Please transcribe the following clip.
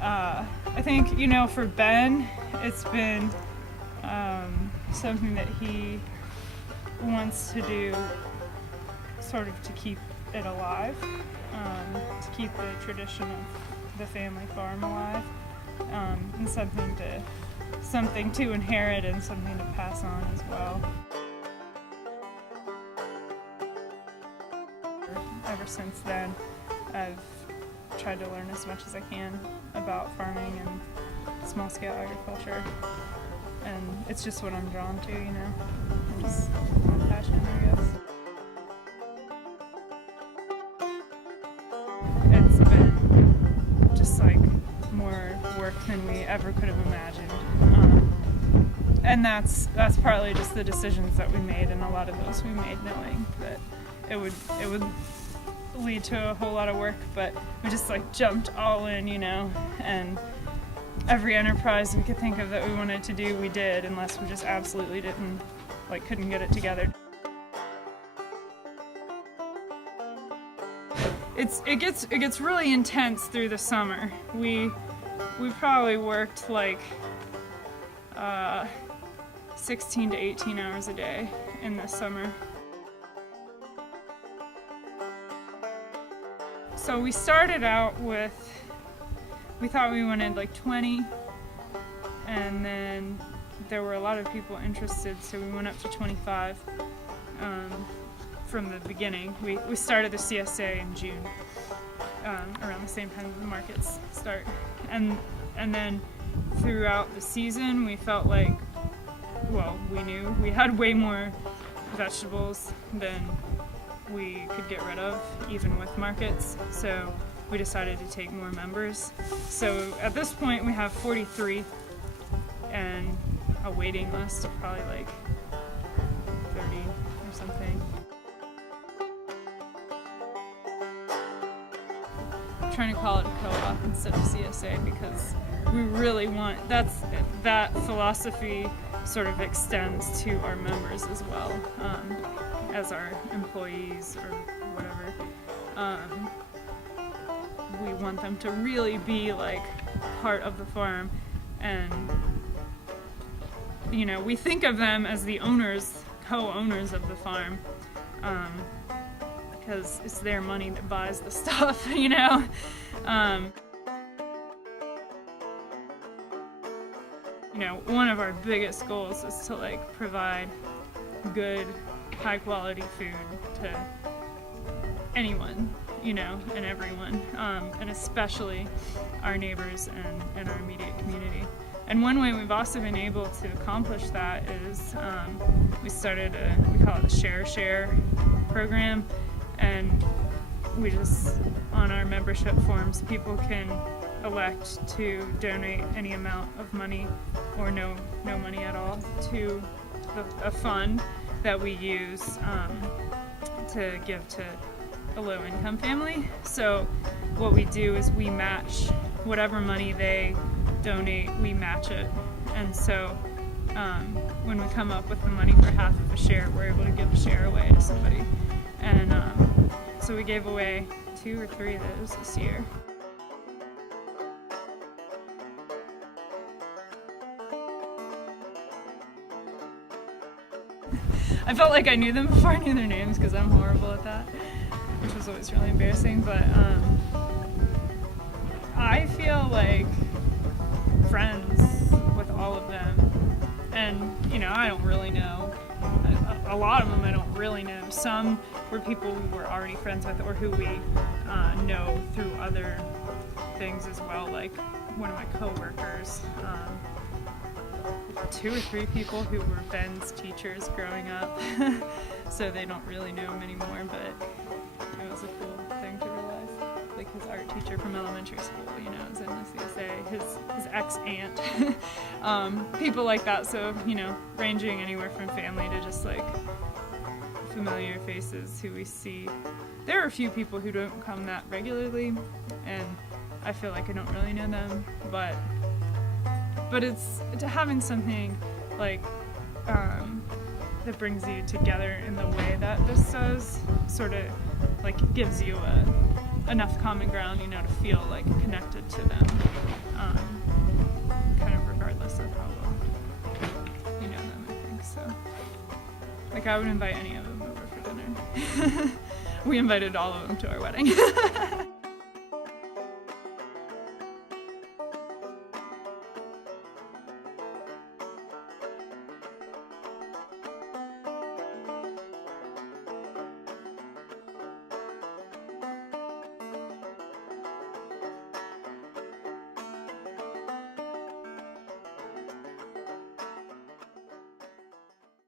I think, for Ben, it's been something that he wants to do sort of to keep it alive, to keep the tradition of the family farm alive, and something to inherit and something to pass on as well. Ever since then, I've tried to learn as much as I can about farming and small-scale agriculture, and it's just what I'm drawn to, just my passion, I guess. It's been just more work than we ever could have imagined, and that's partly just the decisions that we made, and a lot of those we made knowing that it would lead to a whole lot of work, but we just jumped all in, and every enterprise we could think of that we wanted to do, we did, unless we just absolutely couldn't get it together. It gets really intense through the summer. We probably worked 16 to 18 hours a day in the summer. So we started out with, we thought we wanted 20, and then there were a lot of people interested, so we went up to 25 from the beginning. We started the CSA in June, around the same time the markets start. And then throughout the season we felt we knew we had way more vegetables than we could get rid of, even with markets, so we decided to take more members. So at this point we have 43 and a waiting list of probably 30 or something. I'm trying to call it a co-op instead of CSA because we really want, that philosophy sort of extends to our members as well, as our employees or whatever. We want them to really be part of the farm, and we think of them as the owners, co-owners of the farm, because it's their money that buys the stuff, One of our biggest goals is to provide good, high quality food to anyone, and everyone, and especially our neighbors and our immediate community. And one way we've also been able to accomplish that is we started we call it the Share program, and we just, on our membership forms, people can elect to donate any amount of money or no money at all to a fund that we use to give to a low-income family. So what we do is we match whatever money they donate, we match it. And so when we come up with the money for half of a share, we're able to give a share away to somebody. And so we gave away 2 or 3 of those this year. I felt like I knew them before I knew their names because I'm horrible at that, which was always really embarrassing, but I feel like friends with all of them, and I don't really know. A lot of them I don't really know. Some were people we were already friends with or who we know through other things as well, like one of my co-workers. 2 or 3 people who were Ben's teachers growing up, so they don't really know him anymore, but it was a cool thing to realize. His art teacher from elementary school, is in the CSA, his ex-aunt, people like that, so, ranging anywhere from family to just familiar faces who we see. There are a few people who don't come that regularly, and I feel like I don't really know them, but it's having something that brings you together in the way that this does, sort of gives you enough common ground, you know, to feel like connected to them, kind of regardless of how well you know them, I think. So, like, I would invite any of them over for dinner. We invited all of them to our wedding.